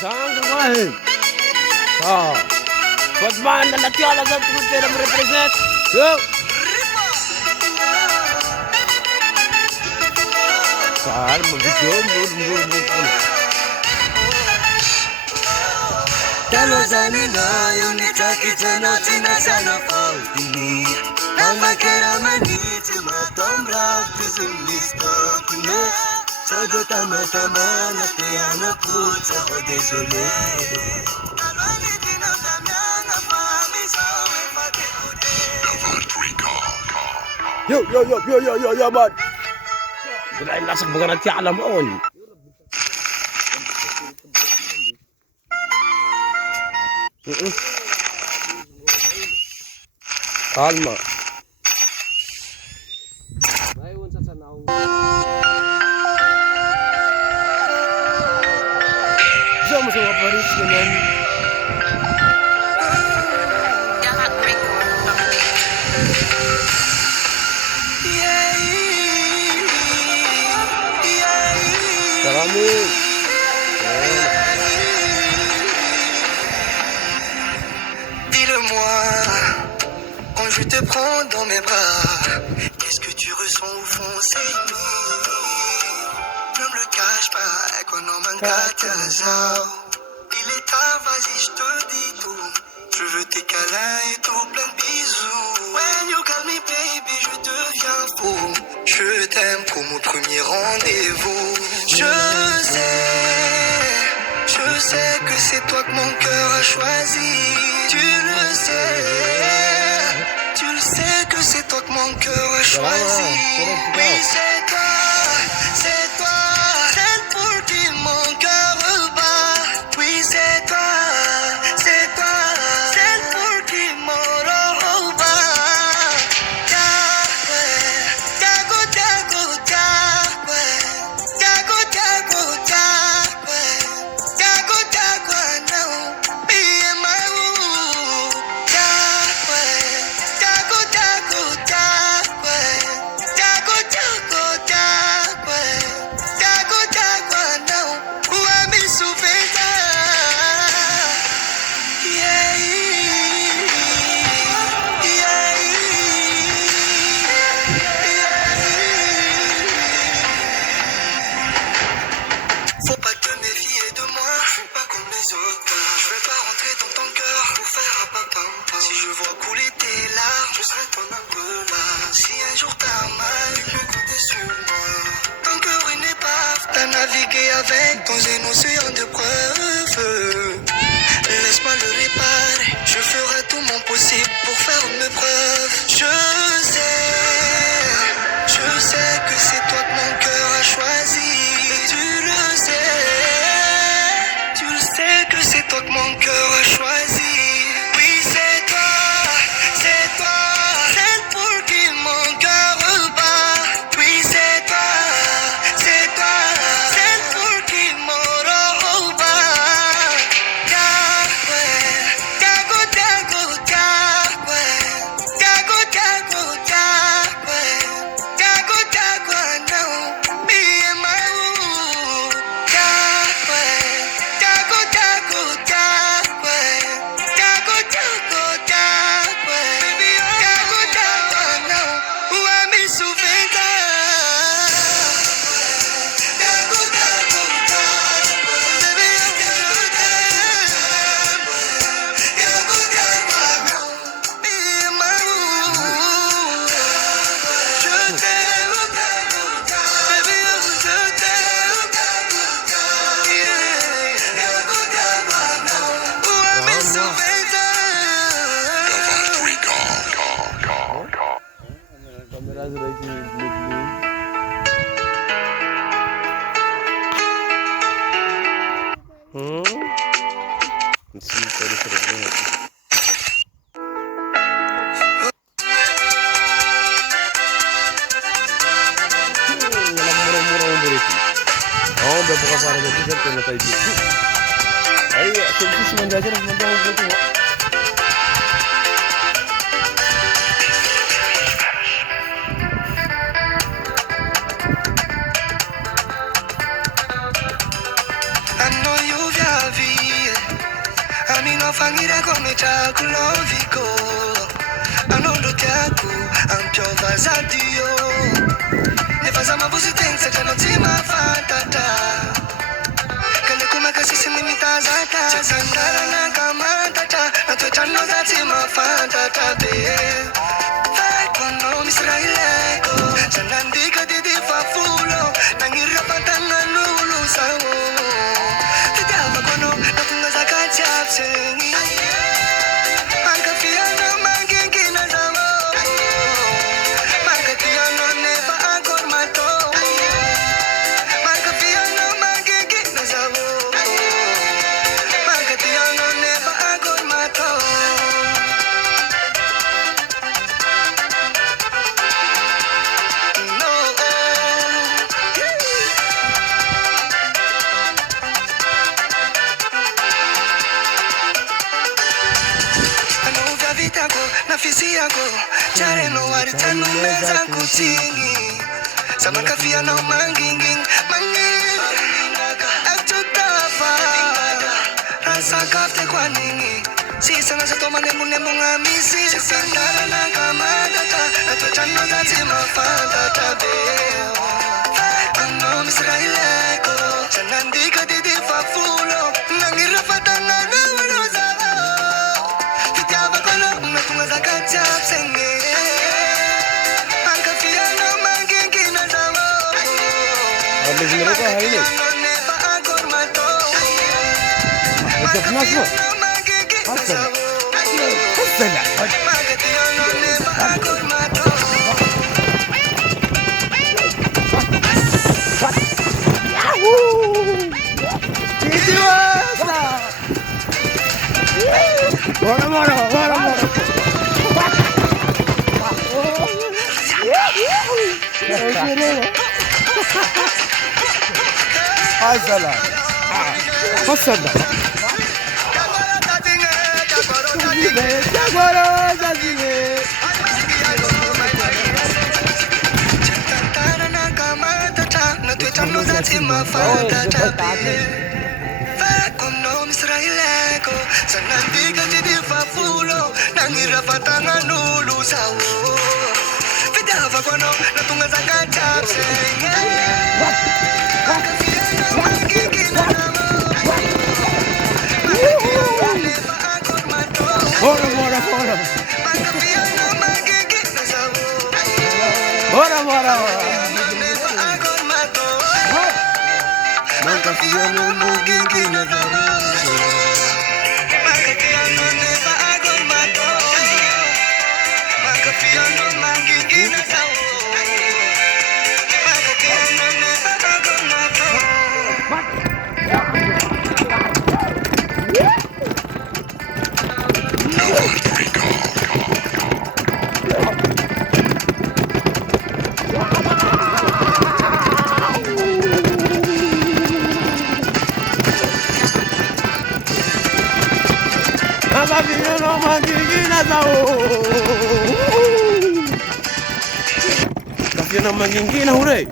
Saan kumain? Ah. Ba't ba ang nanatiyala sa frontera mo represent? Yo! Saan mag-video? Talozani nayo nitakitano tinasana foltini Nama keramani timatombra tizulisto kune Sodo tama na tiana puta ho désolé Alwani dina tamiana fami sawe fate Yo, man! Wala yung lasag mga nagtiyala mo on. Kalma. Siya mo sa mga paris ganyan. Karami. Dis-le-moi, quand je te prends dans mes bras, qu'est-ce que tu ressens au fond, c'est nous. Ne me le cache pas, qu'on en manque à il est tard, vas-y, je te dis tout. Je veux tes câlins et tout, plein de bisous. When you call me baby, je deviens fou. Je t'aime pour mon premier rendez-vous. Je sais que c'est toi que mon cœur a choisi. Tu le sais que c'est toi que mon cœur a choisi. Oui, c'est toi, celle pour qui mon cœur bat. Oui, c'est toi, celle pour qui mon roho bat. Faut pas te méfier de moi, je suis pas comme les autres. Je vais pas rentrer dans ton cœur pour faire un papa. Si je vois couler tes larmes, je serai ton là. Si un jour t'as mal, tu peux compter sur moi. Ton cœur une épave, t'as navigué avec ton océan de preuves. Laisse-moi le réparer, je ferai tout mon possible pour faire mes preuves. Je sais que c'est toi que mon cœur a choisi. Et tu le sais que c'est toi que mon cœur a choisi. Oui, c'est toi, celle pour qui mon cœur bat. Oui, c'est toi, celle pour qui mon roho bat. Kamera sudah isi blue. Masih seru-seru banget. Yang murah-murah berarti. Oh, udah buka parah jadi kan kena tadi. Ayo, kunci semenjak aja menjauh gitu. I know you've Mira come giaculo vico Anondo tiaku Ampio vazadio Ne fazama vusitenza Già non si ma fantata Kale kuma kasi sinimita zata Chakandara na kamantata Na tue channo zati ma fantata be Kono misraileko Sanandika didi fafulo Nangirapatanga nulu sawo Titama kono Natunga zaka chapsengi Mankafiano mangingina zawo Mankafiano neva agor mato Mankafiano mangingina zawo Mankafiano neva agor mato Nafisi yako Chare no wari tanu meza kutingi Sama kafia no manginging Manging Akchutafa Rasa kafte kwa ningi Sisa na sato manemu nemu ngamisi Sisandara na kamadata Natwa chano zati mafandata beo Ano misraileko Sanandika didi fafulo Nangirafatanga na waluza Habis mereka hari ini. Macam kenapa? Hasan. Hasan. Hasan. Kafia na mangingina hore.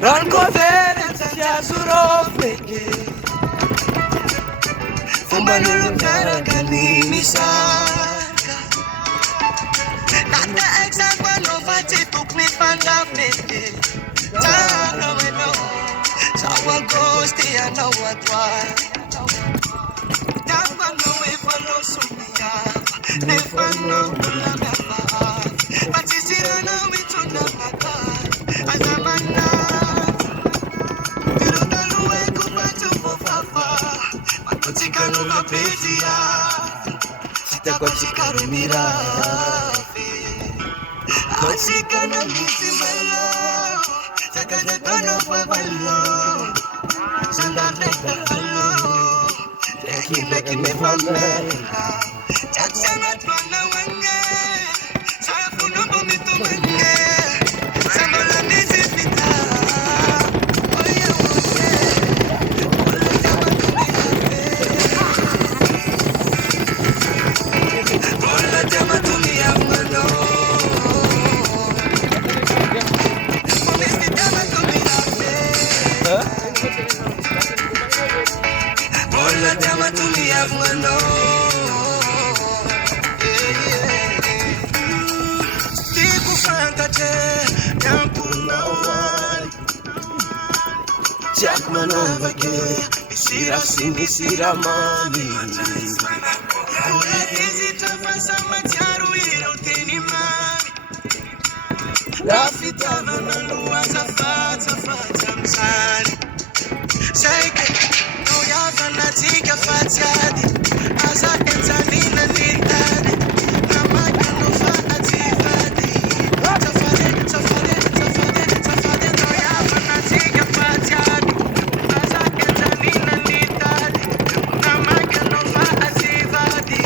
Non conferenza già su Rofeghe Fumbano l'untara canini saka Nata exa quando facci tu mi panda fede Tara weno Sawa ghosti I know what why Tamba no we follow sumia Nefa no kula mefa Patisira na wituna maka Azamana Chicano va pedia, chita kwa chicano mirafe, chicano misimelo, chakade tono fue ballo, sandarte callo, neki me famela, chaksana twana wange, safu no bomito wange, samala matumia vungano. Tiku franca te, Yampunawan. Jack Manova ke, Misira Sini Sira Mami. Ura kizita fasa matiaru iro teni mami. Rafita vanalua zafata fata msani. Saike, no ya fanatika fatiadi. Aza entanina nitadi. Namaka no fa ativadi. Tafade, tafade, tafade, tafade. No ya fanatika fatiadi. Aza entanina nitadi. Namaka no fa ativadi.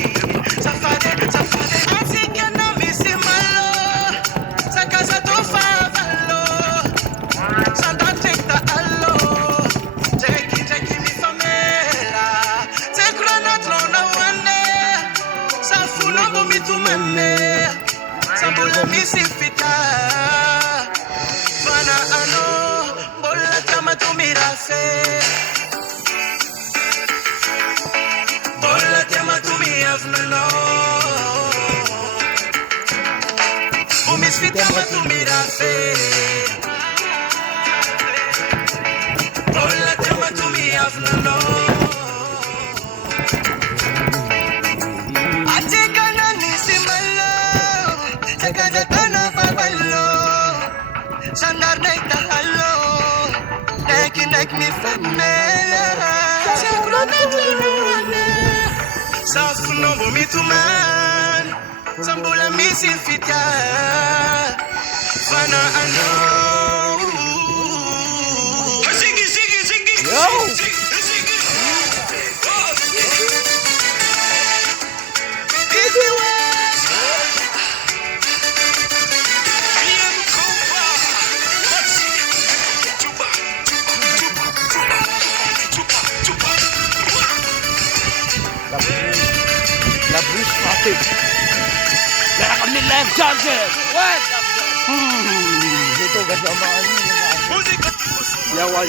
Tafade, tafade. Atika na misimalo. Sakasa to fa valo. Santa take the allo. Take me famela. Take rana trona wane. Safuna bomitu mane. Sambula misifita. Fana ano. Bola tama tumirafe. Bola tama tumiafnano. Bumisfita matumirafe. Bola tama tumiafnano. Atikana nisimalo. Sakadakana fabalo. Sandar nekta halo. Nek mi famela. Sakrona tlorone. Safuno bomituman. Sambula misifita. Fana ano. Sigi. Yo. La bouche frappée. Là, comme les lèvres chargées. Ouais. J'ai ton gars de la marine. Yawa.